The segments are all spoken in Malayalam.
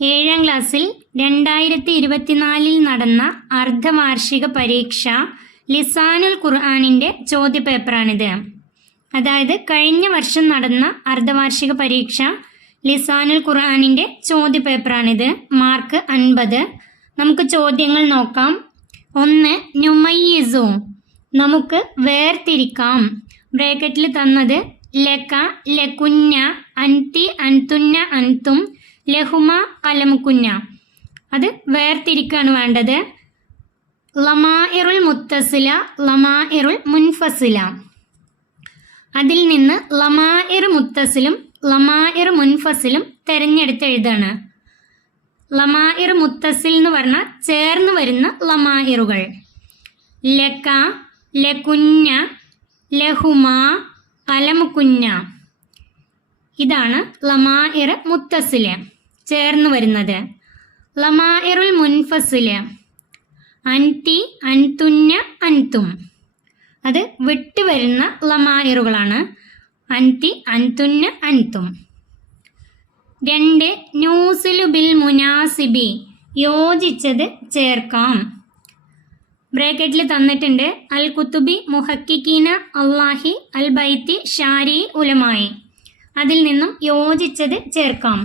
ഏഴാം ക്ലാസ്സിൽ 2024 നടന്ന അർദ്ധവാർഷിക പരീക്ഷ ലിസാനുൽ ഖുർആനിൻ്റെ ചോദ്യപേപ്പറാണിത്. അതായത് കഴിഞ്ഞ വർഷം നടന്ന അർദ്ധവാർഷിക പരീക്ഷ ലിസാനുൽ ഖുർആനിൻ്റെ ചോദ്യപേപ്പറാണിത്. മാർക്ക് 50. നമുക്ക് ചോദ്യങ്ങൾ നോക്കാം. 1. നുമയ്യിസു, നമുക്ക് വേർതിരിക്കാം. ബ്രാക്കറ്റിൽ തന്നത് ലക, ലകുന്ന, അൻതി, അൻതുന്ന, അൻതും, ലഹുമ, കലമുക്കുന്ന. അത് വേർതിരിക്കാണ് വേണ്ടത്. ലമാഇറുൽ മുത്തസില, ലമാഇറുൽ മുൻഫസില. അതിൽ നിന്ന് ലമാഇർ മുത്തസിലും ലമാഇർ മുൻഫസിലും തിരഞ്ഞെടുത്ത് എഴുതാണ്. ലമാഇർ മുത്തസിൽ എന്ന് പറഞ്ഞാൽ ചേർന്ന് വരുന്ന ലമാഇറുകൾ. ലക, ലകുന്ന, ലഹുമ, കലമുക്കുന്ന. ഇതാണ് ലമാഇർ മുത്തസില്, ചേർന്ന് വരുന്നത്. ലമാഇറുൽ മുൻഫസില് അൻതി, അൻതുന്ന, അൻതും. അത് വിട്ടു വരുന്ന ലമാഇറുകളാണ്. അൻതി, അൻതുന്ന, അൻതും. 2. നൂസിലു ബിൽ മുനാസിബി, യോജിച്ചത് ചേർക്കാം. ബ്രാക്കറ്റിൽ തന്നിട്ടുണ്ട് അൽ കുത്തുബി മുഹക്കിക്കീന അല്ലാഹി അൽ ബൈത്തി ഷാരി ഉലമായി. അതിൽ നിന്നും യോജിച്ചത് ചേർക്കാം.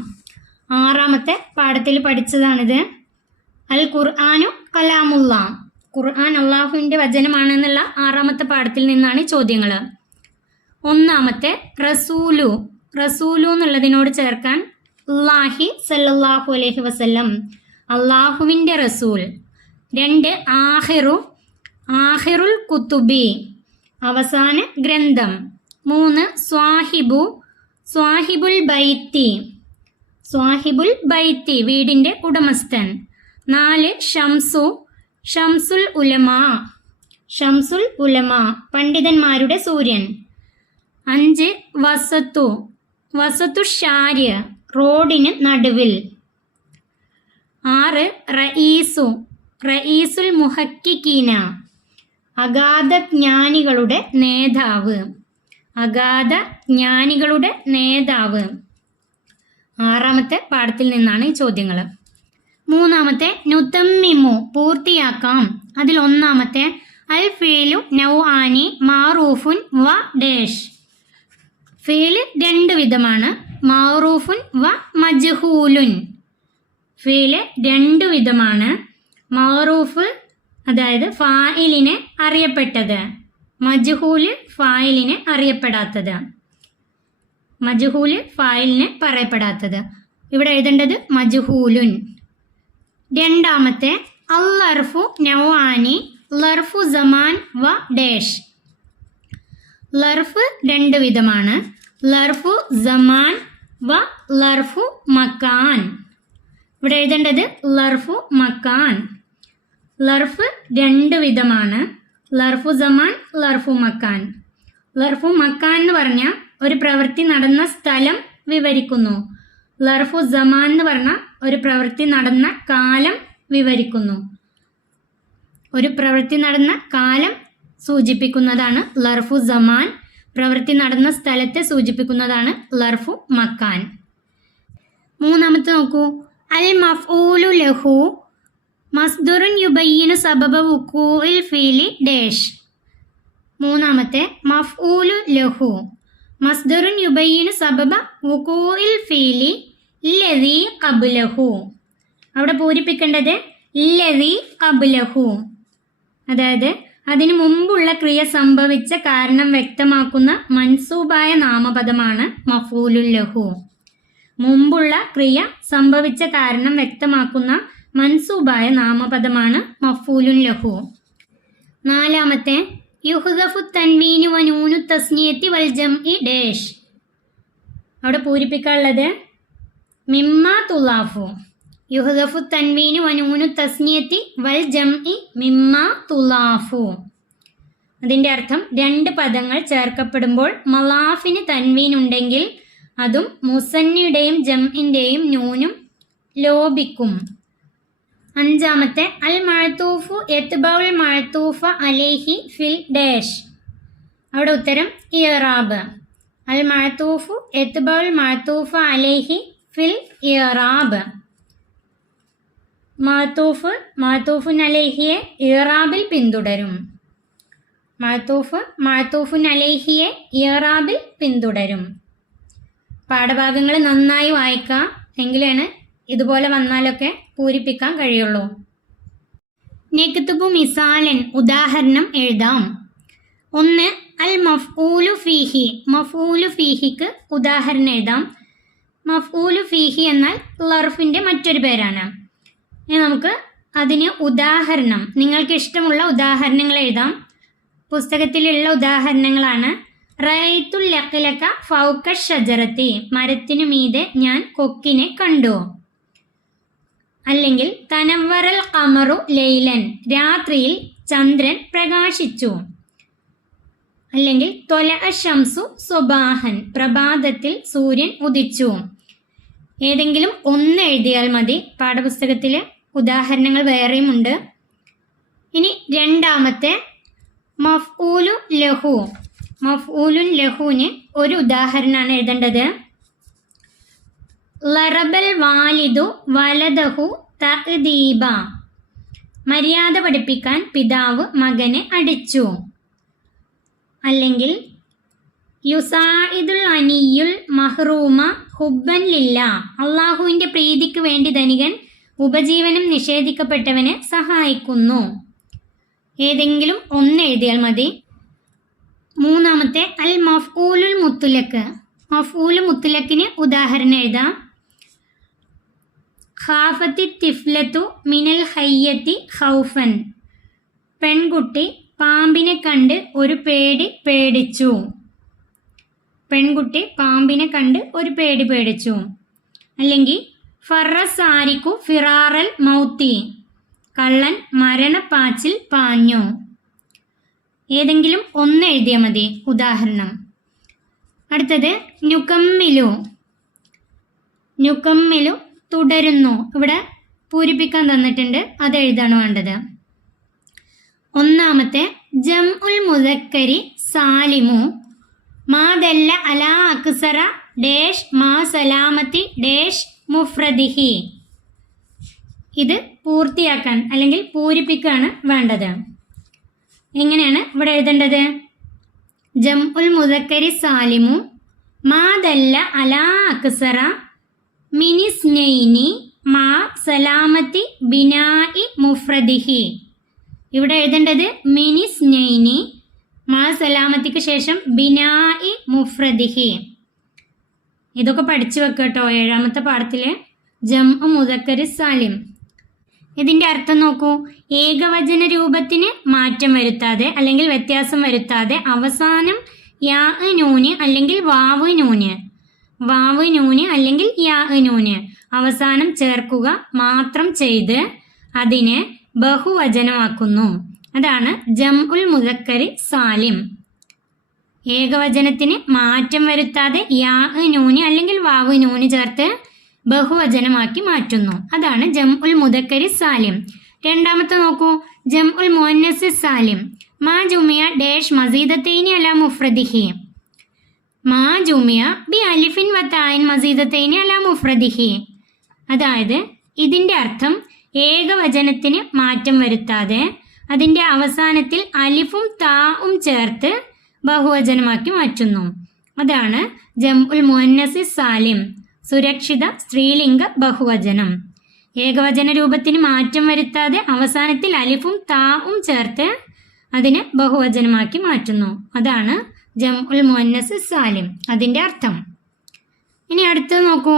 6ാമത്തെ പാഠത്തിൽ പഠിച്ചതാണിത്. അൽ ഖുർആനു കലാമുള്ള, ഖുർആൻ അള്ളാഹുവിൻ്റെ വചനമാണെന്നുള്ള 6ാമത്തെ പാഠത്തിൽ നിന്നാണ് ചോദ്യങ്ങൾ. 1ാമത്തെ റസൂലു, റസൂലു എന്നുള്ളതിനോട് ചേർക്കാൻ അല്ലാഹി സല്ലല്ലാഹു അലൈഹി വസല്ലം, അള്ളാഹുവിൻ്റെ റസൂൽ. 2. ആഹിറു, ആഹിറുൽ കുത്തുബി, അവസാന ഗ്രന്ഥം. 3. സ്വാഹിബു, സ്വാഹിബുൽ ബൈത്തി, സ്വാഹിബുൽ ബൈത്തി, വീടിൻ്റെ ഉടമസ്ഥൻ. 4. ഷംസു, ഷംസുൽ ഉലമാ, ഷംസുൽ ഉലമാ, പണ്ഡിതന്മാരുടെ സൂര്യൻ. 5. വസത്തു, വസത്തു ഷാര്യ, റോഡിന് നടുവിൽ. 6. റഈസു, റഈസുൽ മുഹക്കിക്കീന, അഗാധ ജ്ഞാനികളുടെ നേതാവ്, അഗാധ ജ്ഞാനികളുടെ നേതാവ്. 6ാമത്തെ പാഠത്തിൽ നിന്നാണ് ഈ ചോദ്യങ്ങൾ. 3ാമത്തെ നുതമ്മിമു, പൂർത്തിയാക്കാം. അതിൽ 1ാമത്തെ അൽ ഫീലു നൗആനി മാറൂഫുൻ വ ഡേഷ്. ഫീല് 2 വിധമാണ്, മാറൂഫുൻ വ മജ്ഹൂലുൻ. ഫീല് 2 വിധമാണ്. മാറൂഫ് അതായത് ഫായിലിനെ അറിയപ്പെട്ടത്, മജ്ഹൂല് ഫായിലിനെ അറിയപ്പെടാത്തത്, മജ്ഹൂല് ഫായിലിനെ പറയപ്പെടാത്തത്. ഇവിടെ എഴുതേണ്ടത് മജ്ഹൂലുൻ. 2ാമത്തെ അൽ ലർഫു നൗആനി ലർഫു സമാൻ വ ഡേഷ്. ലർഫ് 2 വിധമാണ്, ലർഫു സമാൻ വ ലർഫു മക്കാൻ. ഇവിടെ എഴുതേണ്ടത് ലർഫു മക്കാൻ. ലർഫ് 2 വിധമാണ്, ലർഫു സമാൻ, ലർഫു മക്കാൻ. ലർഫു മക്കാൻ എന്ന് പറഞ്ഞാൽ ഒരു പ്രവൃത്തി നടന്ന സ്ഥലം വിവരിക്കുന്നു. ലർഫു സമാൻ എന്ന് പറഞ്ഞാൽ ഒരു പ്രവൃത്തി നടന്ന കാലം വിവരിക്കുന്നു. ഒരു പ്രവൃത്തി നടന്ന കാലം സൂചിപ്പിക്കുന്നതാണ് ലർഫു സമാൻ. പ്രവൃത്തി നടന്ന സ്ഥലത്തെ സൂചിപ്പിക്കുന്നതാണ് ലർഫു മക്കാൻ. 3ാമത്തെ നോക്കൂ. അൽ മഫ്ഊലു ലഹു മസ്ദറുൻ യുബയ്യിനു സബബ വുഖൂഇൽ ഫീലി ഡേഷ്. 3ാമത്തെ മഫ്ഊലു ലഹു മസ്ദറുൻ യുബയ്യിനു സബബ വുഖൂഇൽ ഫീലി ലദീ ഖബ്ലഹു. അവിടെ പൂരിപ്പിക്കേണ്ടത് ലദീ ഖബ്ലഹു, അതായത് അതിനു മുമ്പുള്ള ക്രിയ സംഭവിച്ച കാരണം വ്യക്തമാക്കുന്ന മൻസൂബായ നാമപദമാണ് മഫ്ഊലുൽ ലഹു. മുമ്പുള്ള ക്രിയ സംഭവിച്ച കാരണം വ്യക്തമാക്കുന്ന മൻസൂബായ നാമപദമാണ് മഫ്ഊലുൻ ലഹു. 4ാമത്തെ യുഹ്ദഫു തൻവീനു വ നൂനു തസ്നിയത്തി വൽ ജംഇ ഡേഷ്. അവിടെ പൂരിപ്പിക്കാനുള്ളത് മിമ്മ തുലാഫു. യുഹ്ദഫു തൻവീനു വ നൂനു തസ്നിയത്തി വൽ ജംഇ മിമ്മ തുലാഫു. അതിൻ്റെ അർത്ഥം 2 പദങ്ങൾ ചേർക്കപ്പെടുമ്പോൾ മലാഫിന് തൻവീൻ ഉണ്ടെങ്കിൽ അതും മുസന്നിയുടെയും ജംഇൻ്റെയും നൂനും ലോപിക്കും. 5ാമത്തെ അൽ മഅ്തൂഫു യത്ബഉൽ മഅ്തൂഫ അലൈഹി ഫിൽ ഡാഷ്. അവിടെ ഉത്തരം ഇറാബ്. അൽ മഅ്തൂഫു യത്ബഉൽ മഅ്തൂഫ അലൈഹി ഫിൽ ഇറാബ്. മഅതൂഫ് മഅതൂഫുൻ അലൈഹിയെ ഇറാബിൽ പിന്തുടരും. മഅതൂഫ് മഅതൂഫുൻ അലൈഹിയെ ഇറാബിൽ പിന്തുടരും. പാഠഭാഗങ്ങൾ നന്നായി വായിക്കാം, എങ്കിലാണ് ഇതുപോലെ വന്നാലൊക്കെ പൂരിപ്പിക്കാൻ കഴിയുള്ളൂ. നക്തുബു മിസാലൻ, ഉദാഹരണം എഴുതാം. 1. അൽ മഫ്ഊലു ഫീഹി, മഫ്ഊലു ഫീഹിക്ക് ഉദാഹരണം എഴുതാം. മഫ്ഊലു ഫീഹി എന്നാൽ ലർഫിൻ്റെ മറ്റൊരു പേരാണ്. ഇനി നമുക്ക് അതിന് ഉദാഹരണം, നിങ്ങൾക്ക് ഇഷ്ടമുള്ള ഉദാഹരണങ്ങൾ എഴുതാം. പുസ്തകത്തിലുള്ള ഉദാഹരണങ്ങളാണ്. റഅയ്തുൽ ലഖ്ലക ഫൗക ഷജറത്തി, മരത്തിനു മീതെ ഞാൻ കൊക്കിനെ കണ്ടു. അല്ലെങ്കിൽ തനവ്വറൽ ഖമറു ലൈലൻ, രാത്രിയിൽ ചന്ദ്രൻ പ്രകാശിച്ചു. അല്ലെങ്കിൽ ത്വലഅ ശംസു സുബാഹൻ, പ്രഭാതത്തിൽ സൂര്യൻ ഉദിച്ചു. ഏതെങ്കിലും ഒന്ന് എഴുതിയാൽ മതി. പാഠപുസ്തകത്തിൽ ഉദാഹരണങ്ങൾ വേറെയും ഉണ്ട്. ഇനി രണ്ടാമത്തെ മഫ്ഊലു ലഹു, മഫ്ഊലുൻ ലഹുവിന് ഒരു ഉദാഹരണമാണ് എഴുതേണ്ടത്. ലറബൽ വാലിദു വലദഹു തഅദീബ, മര്യാദ പഠിപ്പിക്കാൻ പിതാവ് മകനെ അടിച്ചു. അല്ലെങ്കിൽ യുസാഇദുൽ അനിയുൽ മഹ്റൂമ ഹുബ്ബൻ ലില്ല, അള്ളാഹുവിൻ്റെ പ്രീതിക്ക് വേണ്ടി ധനികൻ ഉപജീവനം നിഷേധിക്കപ്പെട്ടവനെ സഹായിക്കുന്നു. ഏതെങ്കിലും ഒന്ന് എഴുതിയാൽ മതി. മൂന്നാമത്തെ അൽ മഫ്ഊലുൽ മുത്തുലക്ക്, മഫ്ഊലു മുത്തുലക്കിന് ഉദാഹരണം എഴുതാം. ഖാഫത്തി തിഫ്ലത്തു മിനൽ ഹയ്യത്തി ഖൗഫൻ, പെൺകുട്ടി പാമ്പിനെ കണ്ട് ഒരു പേടി പേടിച്ചു. പെൺകുട്ടി പാമ്പിനെ കണ്ട് ഒരു പേടി പേടിച്ചു. അല്ലെങ്കിൽ ഫറസാരിക്കു ഫിറാറൽ മൗത്തി, കള്ളൻ മരണപ്പാച്ചിൽ പാഞ്ഞു. ഏതെങ്കിലും ഒന്ന് എഴുതിയാൽ മതി ഉദാഹരണം. അടുത്തത് നുകമ്മിലു, നുകമ്മിലു തുടരുന്നു. ഇവിടെ പൂരിപ്പിക്കാൻ തന്നിട്ടുണ്ട്, അത് എഴുതാണ് വേണ്ടത്. ഒന്നാമത്തെ ജംഉൽ മുദക്കരി സാലിമു മാദല്ല അലാ അക്സറ ഡേഷ് മാ സലാമത്തി ഡേഷ് മുഫ്രദിഹി. ഇത് പൂർത്തിയാക്കാൻ അല്ലെങ്കിൽ പൂരിപ്പിക്കുകയാണ് വേണ്ടത്. എങ്ങനെയാണ് ഇവിടെ എഴുതേണ്ടത്? ജംഉൽ മുദക്കരി സാലിമു മാദല്ല അലാ അക്സറ മിനിസ്നൈനി മാ സലാമത്തി ബിനാഇ മുഫ്രദിഹി. ഇവിടെ എഴുതേണ്ടത് മിനിസ്നൈനി മാ സലാമത്തിക്ക് ശേഷം ബിനാഇ മുഫ്രദിഹി. ഇതൊക്കെ പഠിച്ചു വെക്കട്ടോ, 7ാമത്തെ പാഠത്തിലെ ജംഉ മുദക്കരി സാലിം. ഇതിൻ്റെ അർത്ഥം നോക്കൂ. ഏകവചന രൂപത്തിന് മാറ്റം വരുത്താതെ അല്ലെങ്കിൽ വ്യത്യാസം വരുത്താതെ അവസാനം യാ നൂന് അല്ലെങ്കിൽ വാവ് നൂന്, വാവ് നൂന് അല്ലെങ്കിൽ യാ നൂന് അവസാനം ചേർക്കുക മാത്രം ചെയ്ത് അതിനെ ബഹുവചനമാക്കുന്നു. അതാണ് ജംഉൽ മുദക്കരി സാലിം. ഏകവചനത്തിന് മാറ്റം വരുത്താതെ യാ നൂന് അല്ലെങ്കിൽ വാവ് നൂന് ചേർത്ത് ബഹുവചനമാക്കി മാറ്റുന്നു. അതാണ് ജംഉൽ മുദക്കരി സാലിം. രണ്ടാമത്തെ നോക്കൂ. ജംഉൽ മുഅന്നസ് സാലിം മാ ജുമിയ ഡേഷ് മസീദത്തൈനി അലാ മുഫ്രദിഹി. മാ ജുമിയ ബി അലിഫിൻ വത്തായിൻ മസീദത്തൈനി അലാ മുഫ്രദിഹി. അതായത് ഇതിൻ്റെ അർത്ഥം ഏകവചനത്തിന് മാറ്റം വരുത്താതെ അതിൻ്റെ അവസാനത്തിൽ അലിഫും താവും ചേർത്ത് ബഹുവചനമാക്കി മാറ്റുന്നു. അതാണ് ജംഉൽ മുഅന്നസ് സാലിം, സുരക്ഷിത സ്ത്രീലിംഗ ബഹുവചനം. ഏകവചന രൂപത്തിന് മാറ്റം വരുത്താതെ അവസാനത്തിൽ അലിഫും താവും ചേർത്ത് അതിനെ ബഹുവചനമാക്കി മാറ്റുന്നു. അതാണ് ജംഉൽ മുഅന്നസ് സാലിം, അതിൻ്റെ അർത്ഥം. ഇനി അടുത്തത് നോക്കൂ.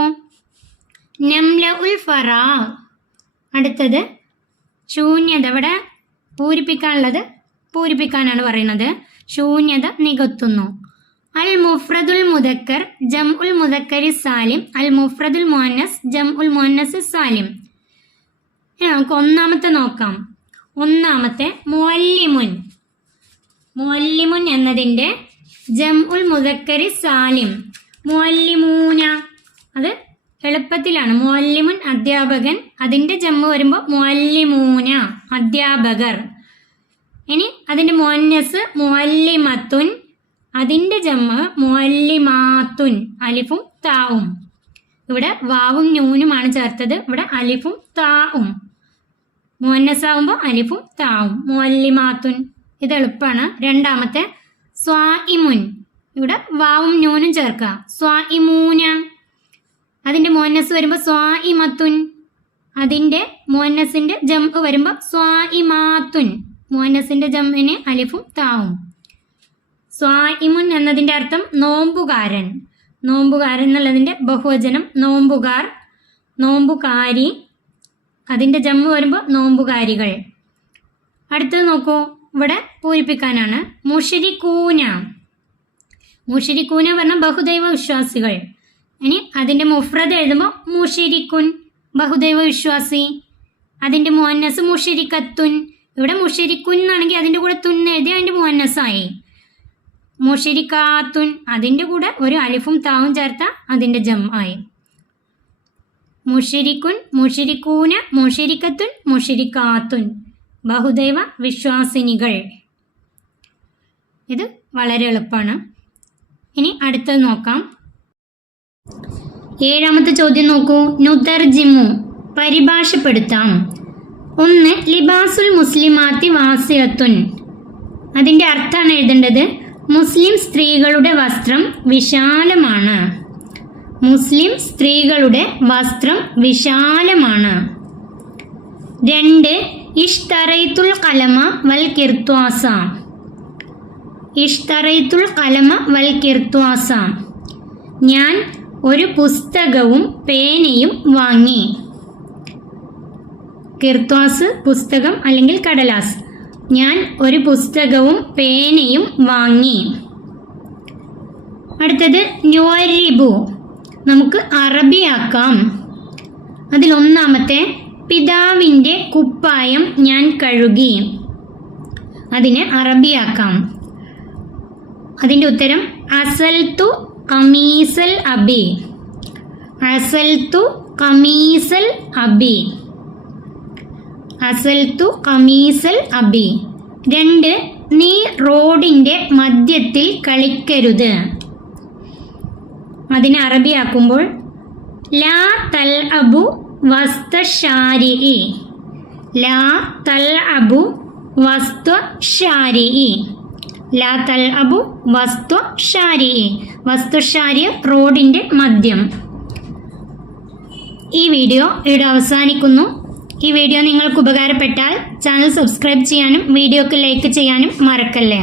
നംലഉൽ ഫറാഗ്, അടുത്തത് ശൂന്യത. ഇവിടെ പൂരിപ്പിക്കാനുള്ളത് പൂരിപ്പിക്കാനാണ് പറയുന്നത്. ശൂന്യത നികത്തുന്നു. അൽ മുഫ്രദുൽ മുദക്കർ ജംഉൽ മുദക്കരി സാലിം, അൽ മുഫ്രദുൽ മുഅന്നസ് ജംഉൽ മുഅന്നസ് സാലിം. നമുക്ക് ഒന്നാമത്തെ നോക്കാം. ഒന്നാമത്തെ മുഅല്ലിമുൻ. മുഅല്ലിമുൻ എന്നതിൻ്റെ ജംഉൽ മുദക്കരി സാലിം മുഅല്ലിമൂന. അത് എളുപ്പത്തിലാണ്. മുഅല്ലിമുൻ അധ്യാപകൻ, അതിൻ്റെ ജമ്മു വരുമ്പോൾ മുഅല്ലിമൂന അധ്യാപകർ. ഇനി അതിൻ്റെ മുഅന്നസ് മുഅല്ലിമത്തുൻ, അതിൻ്റെ ജമ്മ് മുഅല്ലിമാത്തുൻ അലിഫും താവും. ഇവിടെ വാവും നൂനുമാണ് ചേർത്തത്, ഇവിടെ അലിഫും താവും. മുഅന്നസാവുമ്പോൾ അലിഫും താവും. മുഅല്ലിമാത്തുൻ, ഇത് എളുപ്പമാണ്. രണ്ടാമത്തെ സ്വാഇമുൻ, ഇവിടെ വാവും നൂനും ചേർക്കുക. സ്വാഇമൂന, അതിൻ്റെ മുഅന്നസ് വരുമ്പോൾ സ്വാഇമത്തുൻ, അതിൻ്റെ മുഅന്നസിൻ്റെ ജംഅ് വരുമ്പോൾ സ്വാഇമാത്തുൻ, മുഅന്നസിൻ്റെ ജംഇന് അലിഫും താവും. സ്വാഇമുൻ എന്നതിൻ്റെ അർത്ഥം നോമ്പുകാരൻ. നോമ്പുകാരൻ എന്നുള്ളതിൻ്റെ ബഹുവചനം നോമ്പുകാർ, നോമ്പുകാരി, അതിൻ്റെ ജംഅ് വരുമ്പോൾ നോമ്പുകാരികൾ. അടുത്തത് നോക്കൂ, ഇവിടെ പൂരിപ്പിക്കാനാണ്. മുശ്രിക്കൂന, മുശ്രിക്കൂന പറഞ്ഞാൽ ബഹുദൈവ വിശ്വാസികൾ. ഇനി അതിൻ്റെ മുഫ്രദ് എഴുതുമ്പോൾ മുശ്രിക്കുൻ, ബഹുദൈവ വിശ്വാസി. അതിൻ്റെ മുഅന്നസ് മുശ്രിക്കത്തുൻ. ഇവിടെ മുശ്രിക്കുൻ എന്നാണെങ്കിൽ അതിൻ്റെ കൂടെ തുൻ എഴുതി അതിൻ്റെ മുഅന്നസായി. മുശ്രിക്കാത്തുൻ, അതിൻ്റെ കൂടെ ഒരു അലിഫും താവും ചേർത്ത അതിൻ്റെ ജംആയി. മുശ്രിക്കുൻ, മുശ്രിക്കൂന, മുശ്രിക്കത്തുൻ, മുശ്രിക്കാത്തുൻ, ബഹുദൈവ വിശ്വാസിനികൾ. ഇത് വളരെ എളുപ്പമാണ്. ഇനി അടുത്തത് നോക്കാം. 7ാമത്തെ ചോദ്യം നോക്കൂ. നുതർജിമു, പരിഭാഷപ്പെടുത്താം. 1. ലിബാസുൽ മുസ്ലിമാത്തി വാസിഅത്തുൻ, അതിൻ്റെ അർത്ഥമാണ് എഴുതേണ്ടത്. മുസ്ലിം സ്ത്രീകളുടെ വസ്ത്രം വിശാലമാണ്. മുസ്ലിം സ്ത്രീകളുടെ വസ്ത്രം വിശാലമാണ്. 2. ഇഷ്തറൈത്തുൽ കലമ വൽ കിർത്വാസ, ഇഷ്തറൈത്തുൽ കലമ വൽ കിർത്വാസ, ഞാൻ ഒരു പുസ്തകവും പേനയും വാങ്ങി. കിർത്വാസ് പുസ്തകം അല്ലെങ്കിൽ കടലാസ്. ഞാൻ ഒരു പുസ്തകവും പേനയും വാങ്ങി. അടുത്തത് നുവരിബു, നമുക്ക് അറബിയാക്കാം. അതിൽ 1ാമത്തെ പിതാവിൻ്റെ കുപ്പായം ഞാൻ കഴുകി, അതിനെ അറബിയാക്കാം. അതിൻ്റെ ഉത്തരം അസൽത്തു ഖമീസൽ അബി, അസൽത്തു ഖമീസൽ അബി, അസൽത്തു ഖമീസൽ അബി. 2. നീ റോഡിൻ്റെ മധ്യത്തിൽ കളിക്കരുത്, അതിനെ അറബിയാക്കുമ്പോൾ ലാ തൽ അബു വസ്ത ഷാരിഇ, ലാ തൽ അബു വസ്ത ഷാരിഇ, ലാ തൽ അബു വസ്തു ഷാരിഇ, വസ്തു ഷാരി റോഡിൻ്റെ മധ്യം. ഈ വീഡിയോ ഇവിടെ അവസാനിക്കുന്നു. ഈ വീഡിയോ നിങ്ങൾക്ക് ഉപകാരപ്പെട്ടാൽ ചാനൽ സബ്സ്ക്രൈബ് ചെയ്യാനും വീഡിയോക്ക് ലൈക്ക് ചെയ്യാനും മറക്കല്ലേ.